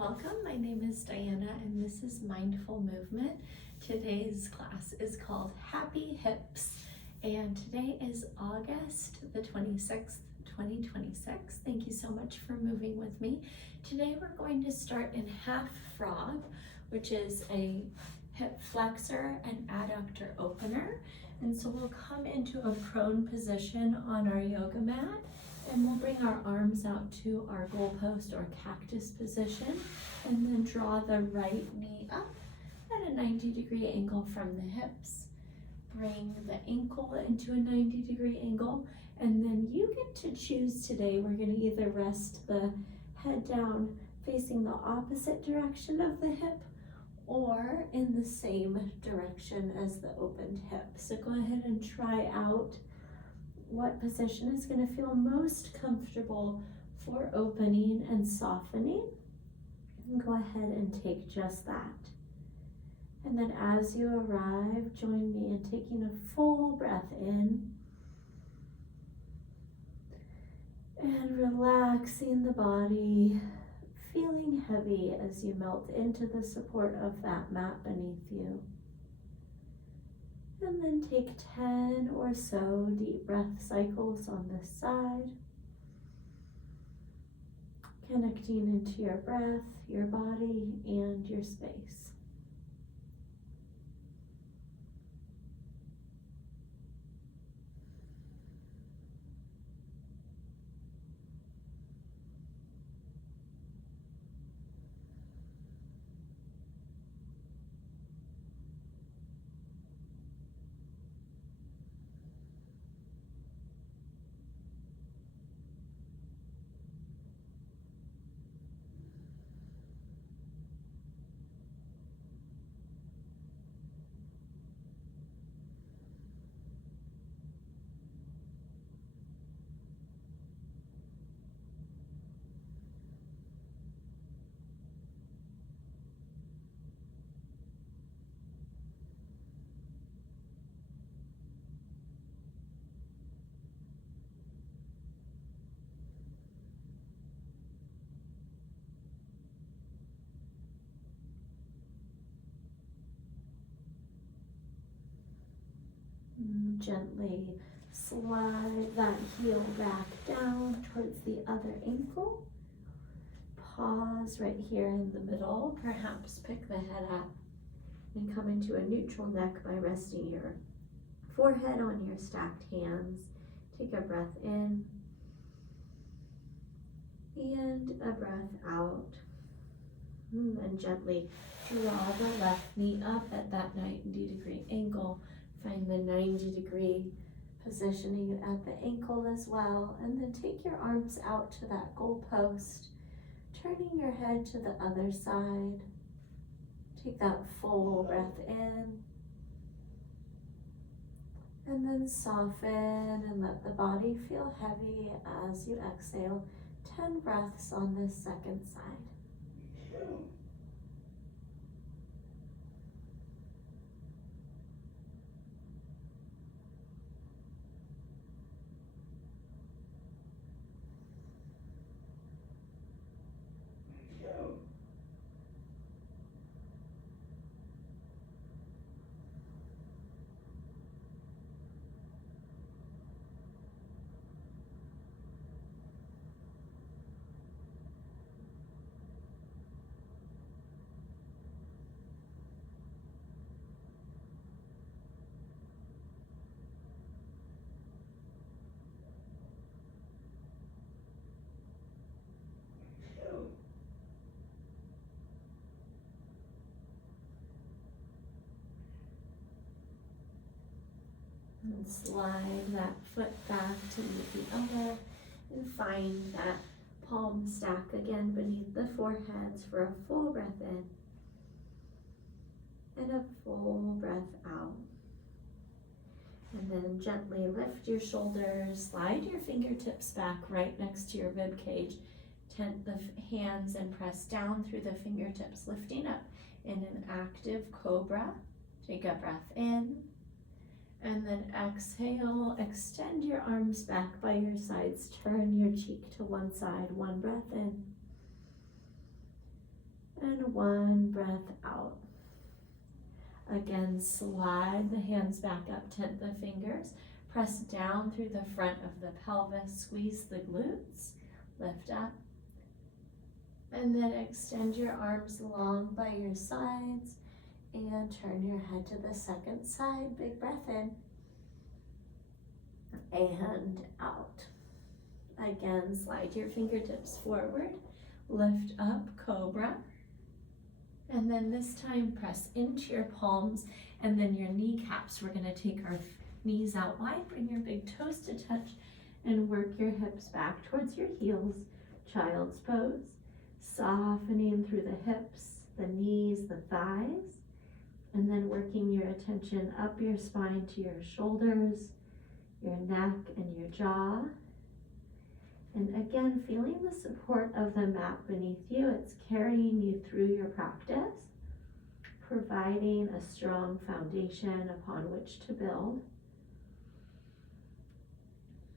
welcome. My name is Diana and this is Mindful Movement. Today's class is called Happy Hips and today is August the 26th, 2026. Thank you so much for moving with me. Today we're going to start in half frog, which is a hip flexor and adductor opener. And so we'll come into a prone position on our yoga mat. And we'll bring our arms out to our goalpost or cactus position and then draw the right knee up at a 90-degree angle from the hips. Bring the ankle into a 90-degree angle, and then you get to choose today. We're going to either rest the head down facing the opposite direction of the hip or in the same direction as the opened hip. So go ahead and try out what position is going to feel most comfortable for opening and softening. And go ahead and take just that. And then as you arrive, join me in taking a full breath in and relaxing the body, feeling heavy as you melt into the support of that mat beneath you. And then take 10 or so deep breath cycles on this side, connecting into your breath, your body, and your space. Gently slide that heel back down towards the other ankle. Pause right here in the middle. Perhaps pick the head up and come into a neutral neck by resting your forehead on your stacked hands. Take a breath in and a breath out. And gently draw the left knee up at that 90-degree angle. Find the 90-degree positioning at the ankle as well. And then take your arms out to that goalpost, turning your head to the other side. Take that full breath in. And then soften and let the body feel heavy as you exhale. 10 breaths on this second side. And slide that foot back to meet the other and find that palm stack again beneath the foreheads for a full breath in and a full breath out. And then gently lift your shoulders, slide your fingertips back right next to your rib cage. Tent the hands and press down through the fingertips, lifting up in an active cobra. Take a breath in. And then exhale, extend your arms back by your sides, turn your cheek to one side, one breath in. and one breath out. Again, slide the hands back up, tent the fingers, press down through the front of the pelvis, squeeze the glutes, lift up, and then extend your arms long by your sides and turn your head to the second side. Big breath in and out. Again, slide your fingertips forward, lift up, cobra. And then this time press into your palms and then your kneecaps. We're gonna take our knees out wide, bring your big toes to touch and work your hips back towards your heels, child's pose. Softening through the hips, the knees, the thighs, and then working your attention up your spine to your shoulders, your neck and your jaw. And again, feeling the support of the mat beneath you. It's carrying you through your practice, providing a strong foundation upon which to build.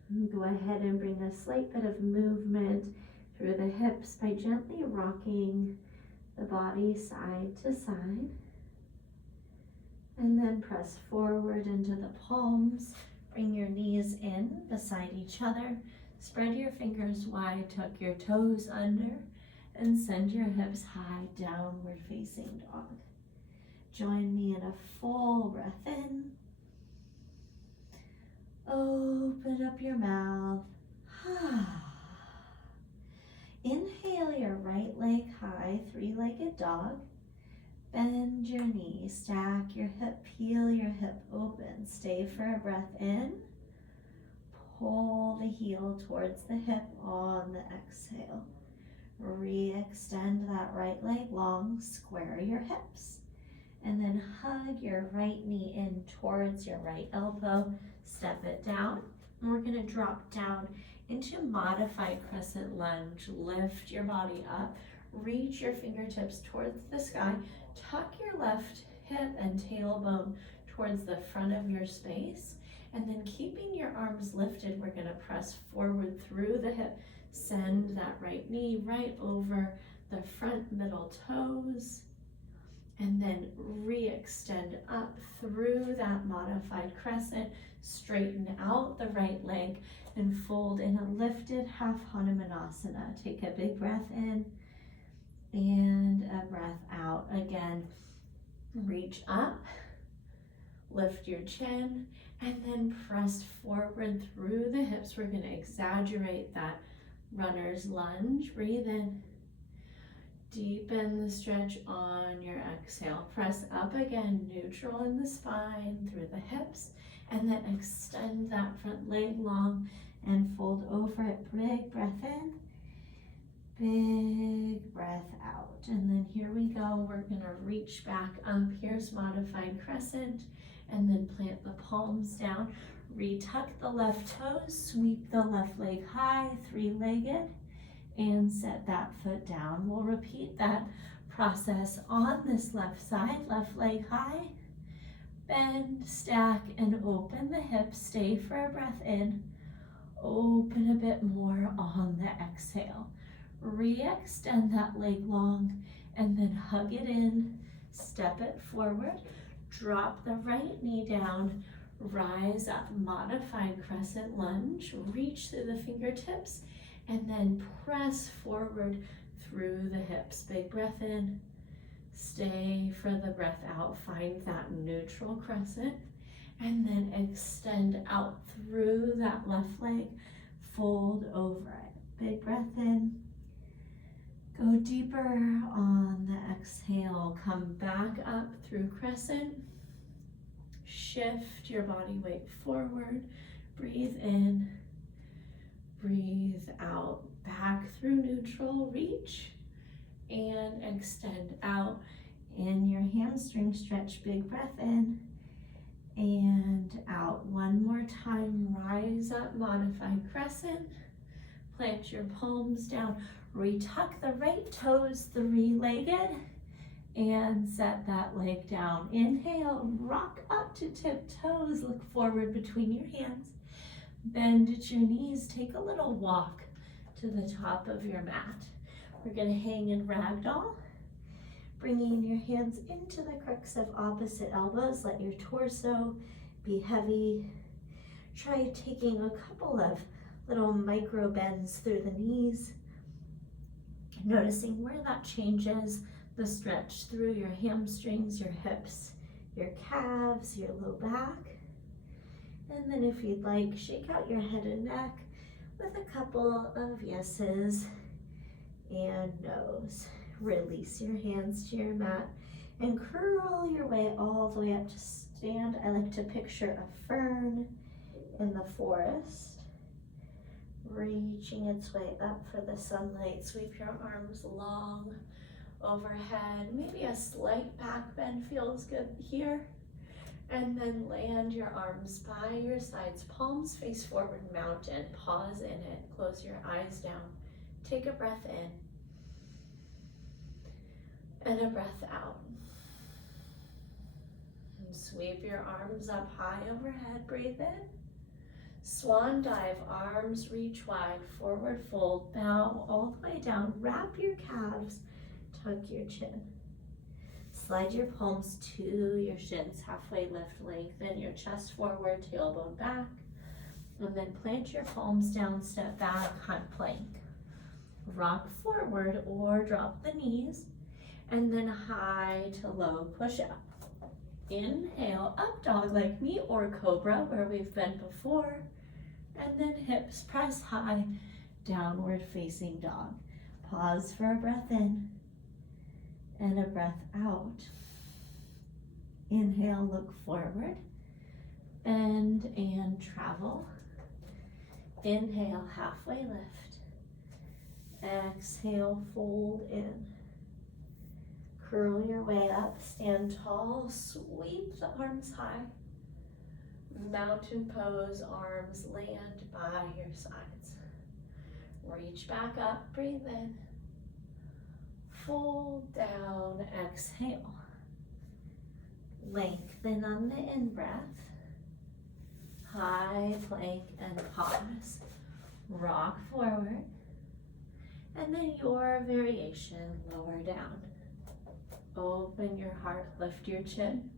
And go ahead and bring a slight bit of movement through the hips by gently rocking the body side to side. And then press forward into the palms. Bring your knees in beside each other. Spread your fingers wide, tuck your toes under, and send your hips high, downward facing dog. Join me in a full breath in. Open up your mouth. Inhale your right leg high, three-legged dog. Bend your knee, stack your hip, peel your hip open. Stay for a breath in. Pull the heel towards the hip on the exhale. Re-extend that right leg long, square your hips. And then hug your right knee in towards your right elbow. Step it down. And we're gonna drop down into modified crescent lunge. Lift your body up. Reach your fingertips towards the sky. Tuck your left hip and tailbone towards the front of your space. And then keeping your arms lifted, we're gonna press forward through the hip. Send that right knee right over the front middle toes. And then re-extend up through that modified crescent. Straighten out the right leg and fold in a lifted half Hanumanasana. Take a big breath in and a breath out. Again, reach up, lift your chin, and then press forward through the hips. We're gonna exaggerate that runner's lunge. Breathe in. Deepen the stretch on your exhale. Press up again, neutral in the spine, through the hips, and then extend that front leg long and fold over it. Big breath in, big breath out. And then here we go. We're gonna reach back up. Here's modified crescent. And then plant the palms down. Retuck the left toes, sweep the left leg high, three-legged, and set that foot down. We'll repeat that process on this left side. Left leg high, bend, stack, and open the hips. Stay for a breath in. Open a bit more on the exhale. Re-extend that leg long, and then hug it in. Step it forward. Drop the right knee down, rise up, modified crescent lunge, reach through the fingertips, and then press forward through the hips. Big breath in, stay for the breath out, find that neutral crescent, and then extend out through that left leg, fold over it. Big breath in. Go deeper on the exhale. Come back up through crescent. Shift your body weight forward. Breathe in. Breathe out. Back through neutral. Reach and extend out. In your hamstring stretch. Big breath in and out. One more time. Rise up. Modified crescent. Plant your palms down. Retuck the right toes, three-legged, and set that leg down. Inhale, rock up to tip toes, look forward between your hands. Bend at your knees, take a little walk to the top of your mat. We're gonna hang in ragdoll. Bringing your hands into the crooks of opposite elbows. Let your torso be heavy. Try taking a couple of little micro bends through the knees. Noticing where that changes the stretch through your hamstrings, your hips, your calves, your low back. And then if you'd like, shake out your head and neck with a couple of yeses and nos. Release your hands to your mat and curl your way all the way up to stand. I like to picture a fern in the forest, reaching its way up for the sunlight. Sweep your arms long overhead. Maybe a slight back bend feels good here. And then land your arms by your sides, palms face forward, mountain. Pause in it, close your eyes down. Take a breath in and a breath out. And sweep your arms up high overhead, breathe in. Swan dive, arms reach wide, forward fold, bow all the way down. Wrap your calves, tuck your chin. Slide your palms to your shins, halfway lift, lengthen your chest forward, tailbone back. And then plant your palms down, step back, high plank. Rock forward or drop the knees. And then high to low push up. Inhale, up dog like me or cobra where we've been before. And then hips press high, downward facing dog. Pause for a breath in and a breath out. Inhale, look forward, bend and travel. Inhale, halfway lift. Exhale, fold in. Curl your way up, stand tall, sweep the arms high. Mountain pose, arms land by your sides. Reach back up, breathe in. Fold down, exhale. Lengthen on the in-breath. High plank and pause. Rock forward. And then your variation, lower down. Open your heart, lift your chin.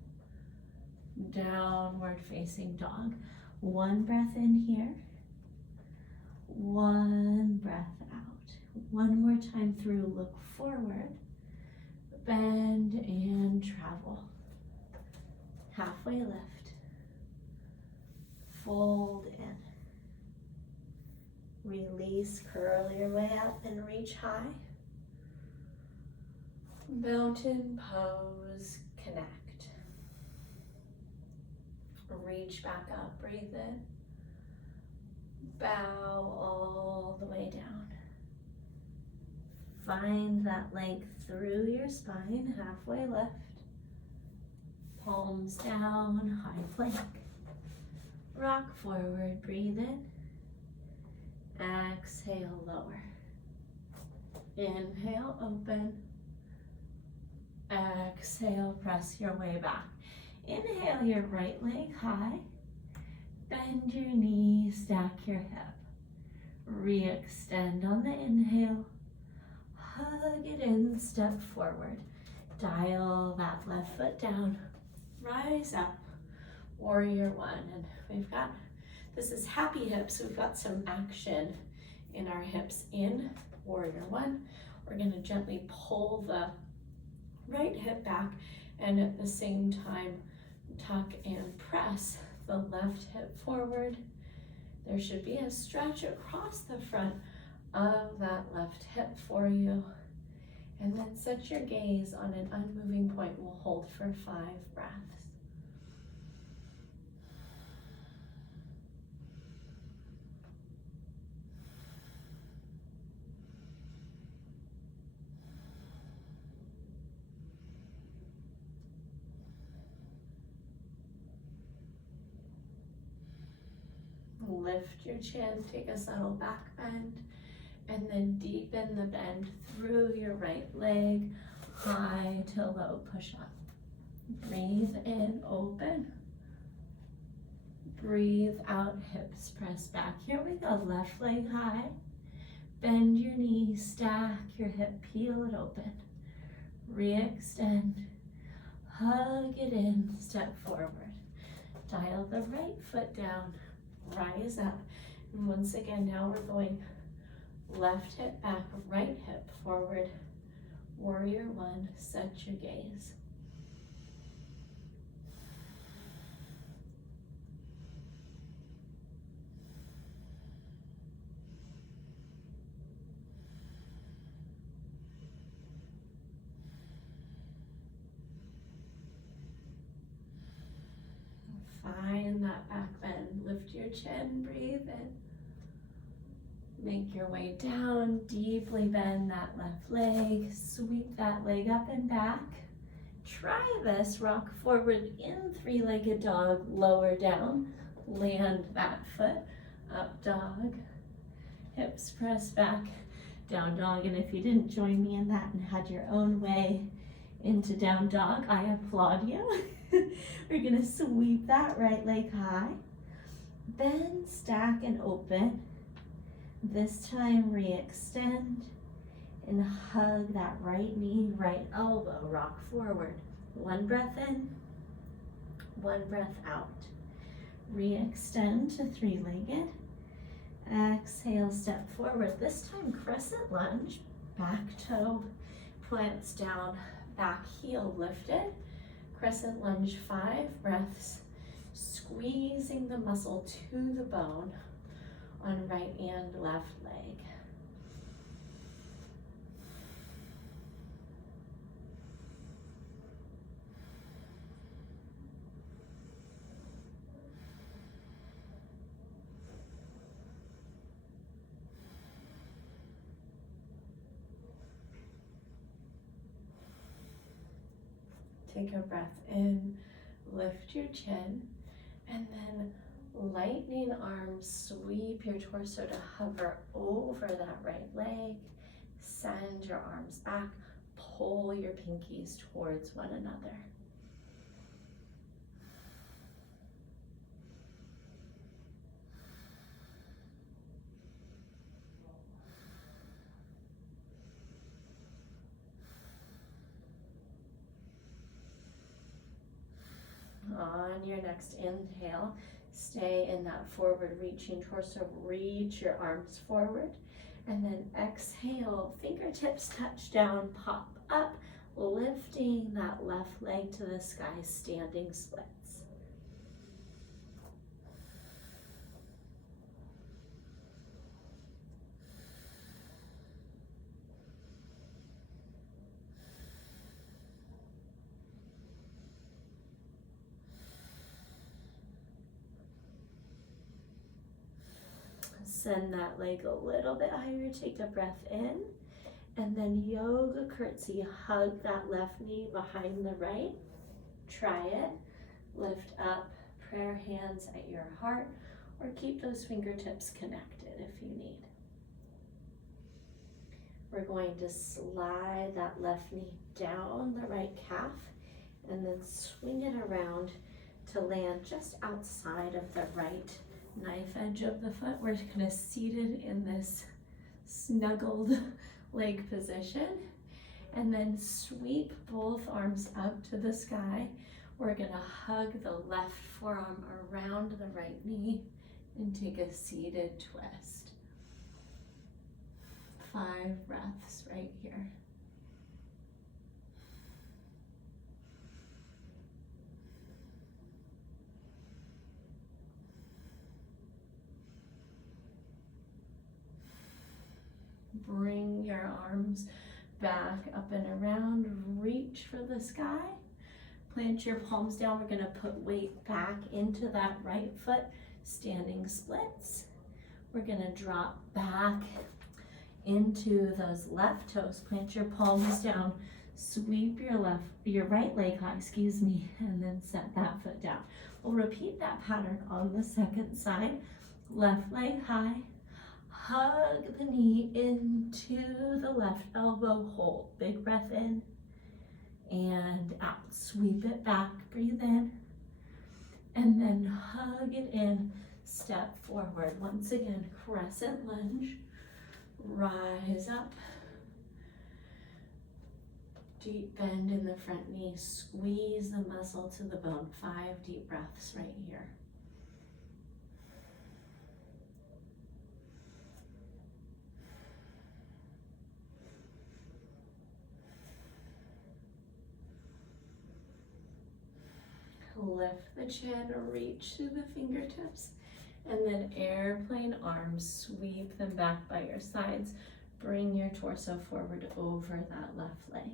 Downward facing dog. One breath in here. One breath out. One more time through, look forward. Bend and travel. Halfway lift. Fold in. Release, curl your way up and reach high. Mountain pose, connect. Reach back up, breathe in. Bow all the way down. Find that length through your spine, halfway lift. Palms down, high plank. Rock forward, breathe in. Exhale, lower. Inhale, open. Exhale, press your way back. Inhale your right leg high. Bend your knee, stack your hip. Re-extend on the inhale. Hug it in, step forward. Dial that left foot down. Rise up, warrior one. And we've got, this is happy hips. We've got some action in our hips in warrior one. We're gonna gently pull the right hip back and at the same time tuck and press the left hip forward. There should be a stretch across the front of that left hip for you. And then set your gaze on an unmoving point. We'll hold for 5 breaths. Lift your chin, take a subtle back bend, and then deepen the bend through your right leg, high to low push up. Breathe in, open. Breathe out, hips press back. Here we go, left leg high. Bend your knees, stack your hip, peel it open. re-extend, hug it in, step forward. Dial the right foot down, rise up. And once again, now we're going left hip back, right hip forward. Warrior one, set your gaze. Find that back bend. Lift your chin, breathe in. Make your way down, deeply bend that left leg. Sweep that leg up and back. Try this, rock forward in three-legged dog, lower down. Land that foot, up dog. Hips press back, down dog. And if you didn't join me in that and had your own way into down dog, I applaud you. We're gonna sweep that right leg high, bend, stack, and open. This time re-extend and hug that right knee, right elbow, rock forward. One breath in, one breath out. Re-extend to three-legged. Exhale, step forward. This time crescent lunge, back toe plants down, back heel lifted. Crescent lunge, 5 breaths, squeezing the muscle to the bone on right and left leg. Take a breath in, lift your chin, and then lightning arms, sweep your torso to hover over that right leg. Send your arms back, pull your pinkies towards one another. On your next inhale, stay in that forward reaching torso, reach your arms forward, and then exhale, fingertips touch down, pop up, lifting that left leg to the sky, standing splits. Send that leg a little bit higher, take a breath in, and then yoga curtsy, hug that left knee behind the right. Try it, lift up, prayer hands at your heart, or keep those fingertips connected if you need. We're going to slide that left knee down the right calf, and then swing it around to land just outside of the right knife edge of the foot. We're kind of seated in this snuggled leg position, and then sweep both arms up to the sky. We're gonna hug the left forearm around the right knee and take a seated twist. 5 breaths right here. Bring your arms back up and around, reach for the sky. Plant your palms down. We're gonna put weight back into that right foot, standing splits. We're gonna drop back into those left toes. Plant your palms down, sweep your right leg high, and then set that foot down. We'll repeat that pattern on the second side. Left leg high, hug the knee into the left elbow, hold. Big breath in and out. Sweep it back, breathe in, and then hug it in, step forward. Once again, crescent lunge, rise up Deep bend in the front knee, squeeze the muscle to the bone. 5 deep breaths right here. Lift the chin, reach through the fingertips, and then airplane arms, sweep them back by your sides. Bring your torso forward over that left leg.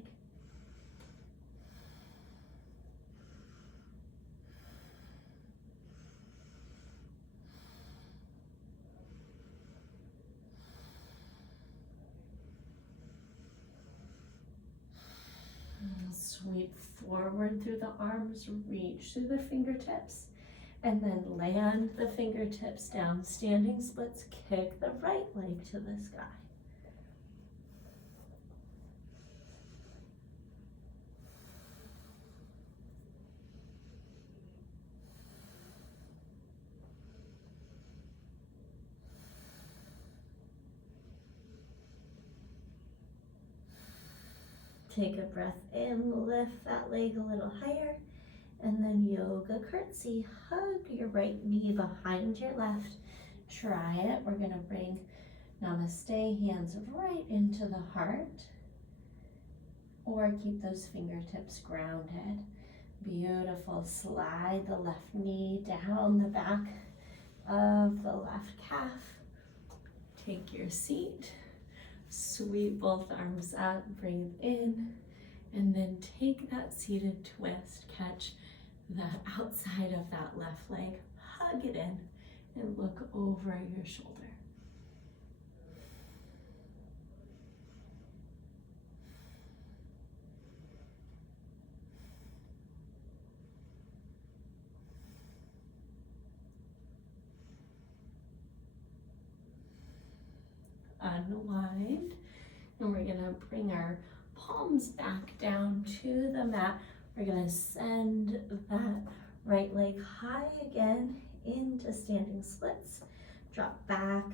Sweep forward through the arms, reach through the fingertips, and then land the fingertips down. Standing splits, kick the right leg to the sky. Take a breath in, lift that leg a little higher, and then yoga curtsy. Hug your right knee behind your left. Try it. We're gonna bring namaste, hands right into the heart, or keep those fingertips grounded. Beautiful. Slide the left knee down the back of the left calf. Take your seat. Sweep both arms up, breathe in, and then take that seated twist. Catch the outside of that left leg, hug it in, and look over your shoulder. Unwind, and we're gonna bring our palms back down to the mat. We're gonna send that right leg high again into standing splits. Drop back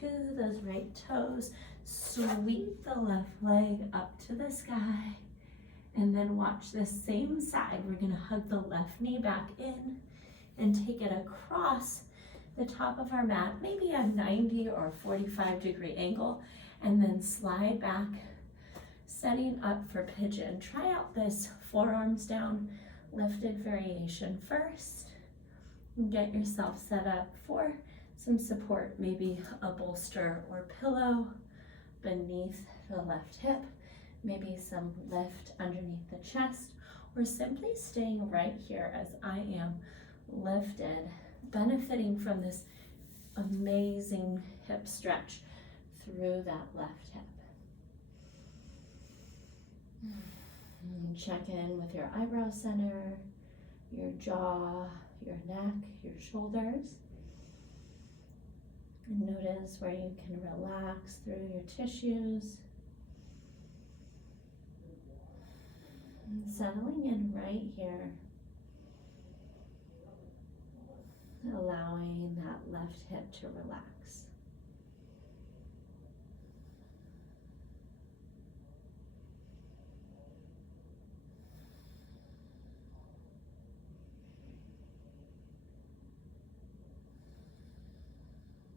to those right toes. Sweep the left leg up to the sky, and then watch this same side. We're gonna hug the left knee back in and take it across the top of our mat, maybe a 90 or 45-degree angle, and then slide back, setting up for pigeon. Try out this forearms down, lifted variation first. Get yourself set up for some support, maybe a bolster or pillow beneath the left hip, maybe some lift underneath the chest, or simply staying right here as I am lifted, benefiting from this amazing hip stretch through that left hip. And check in with your eyebrow center, your jaw, your neck, your shoulders. And notice where you can relax through your tissues. And settling in right here. Allowing that left hip to relax.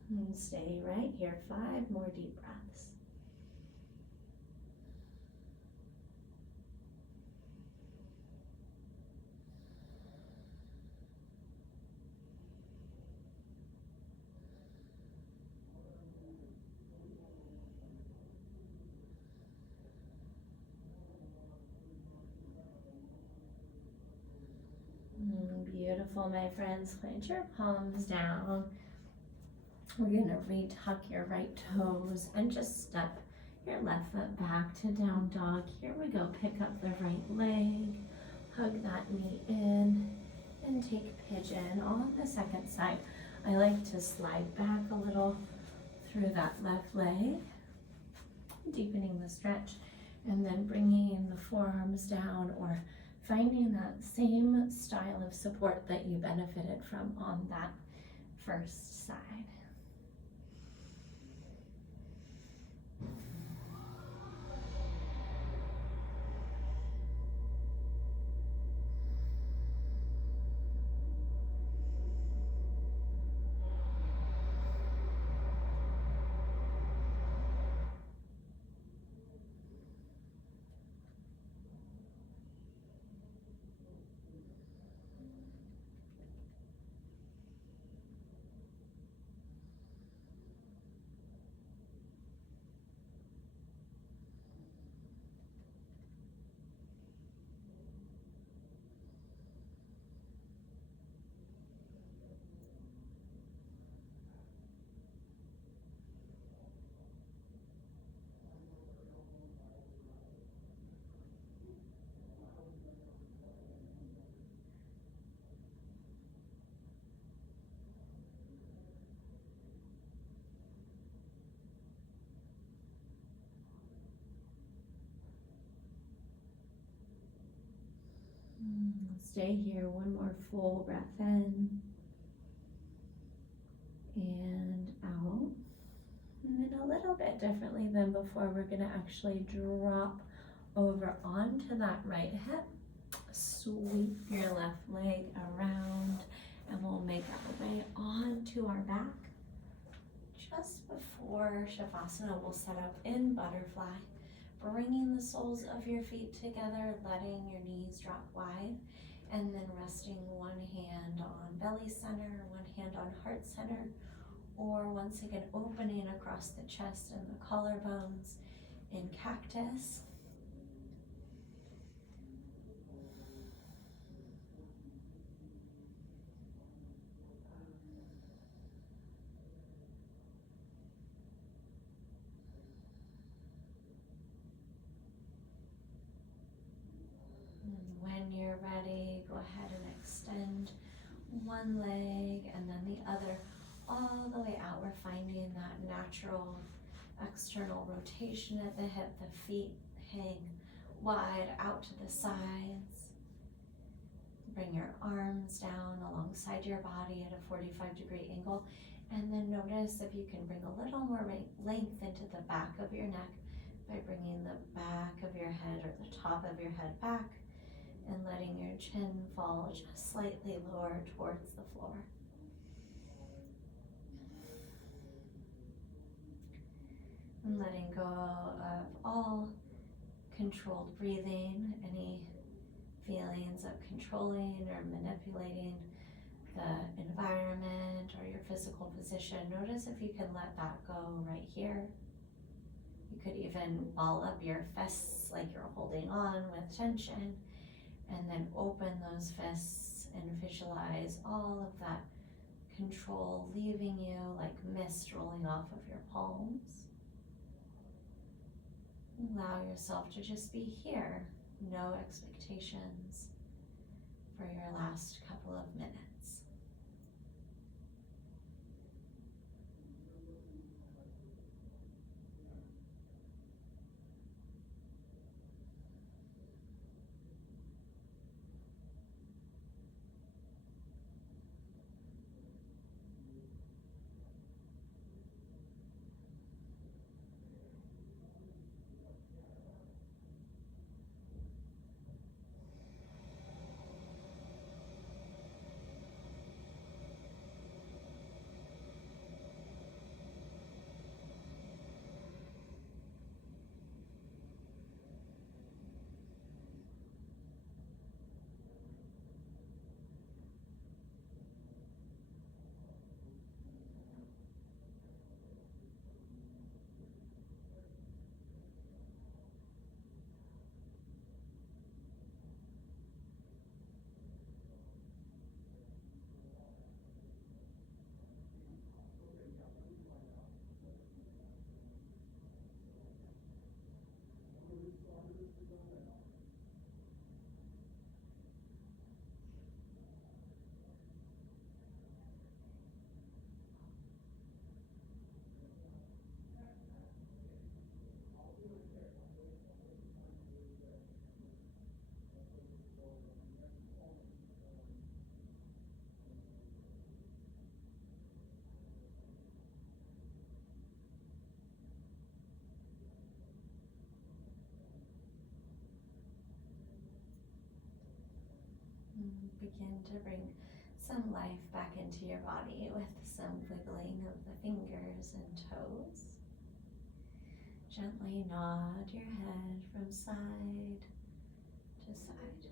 And stay right here, 5 more deep breaths. Beautiful, my friends. Plant your palms down. We're going to re-tuck your right toes and just step your left foot back to down dog. Here we go. Pick up the right leg, hug that knee in, and take pigeon on the second side. I like to slide back a little through that left leg, deepening the stretch, and then bringing the forearms down, or finding that same style of support that you benefited from on that first side. Stay here, one more full breath in and out. And then a little bit differently than before, we're gonna actually drop over onto that right hip, sweep your left leg around, and we'll make our way onto our back. Just before Shavasana, we'll set up in butterfly, bringing the soles of your feet together, letting your knees drop wide, and then resting one hand on belly center, one hand on heart center, or once again opening across the chest and the collarbones in cactus. When you're ready, go ahead and extend one leg and then the other all the way out. We're finding that natural external rotation at the hip. The feet hang wide out to the sides. Bring your arms down alongside your body at a 45-degree angle. And then notice if you can bring a little more length into the back of your neck by bringing the back of your head or the top of your head back and letting your chin fall just slightly lower towards the floor. And letting go of all controlled breathing, any feelings of controlling or manipulating the environment or your physical position. Notice if you can let that go right here. You could even ball up your fists like you're holding on with tension, and then open those fists and visualize all of that control leaving you like mist rolling off of your palms. Allow yourself to just be here, no expectations for your last couple of minutes. Begin to bring some life back into your body with some wiggling of the fingers and toes. Gently nod your head from side to side.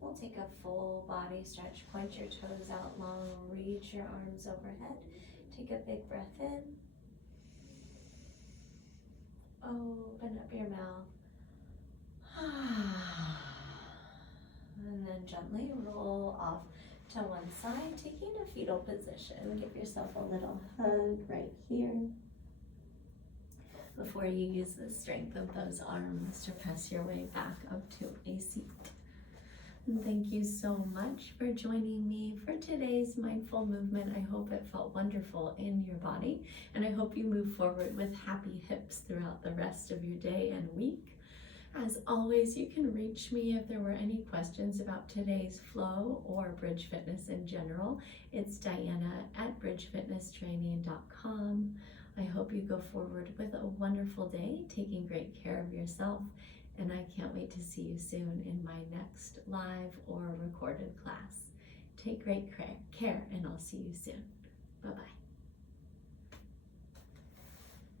We'll take a full body stretch. Point your toes out long, reach your arms overhead. Take a big breath in. Open up your mouth. And then gently roll off to one side, taking a fetal position. Give yourself a little hug right here before you use the strength of those arms to press your way back up to a seat. And thank you so much for joining me for today's mindful movement. I hope it felt wonderful in your body, and I hope you move forward with happy hips throughout the rest of your day and week. As always, you can reach me if there were any questions about today's flow or Bridge Fitness in general. It's Diana@bridgefitnesstraining.com. I hope you go forward with a wonderful day, taking great care of yourself, and I can't wait to see you soon in my next live or recorded class. Take great care, and I'll see you soon. Bye-bye.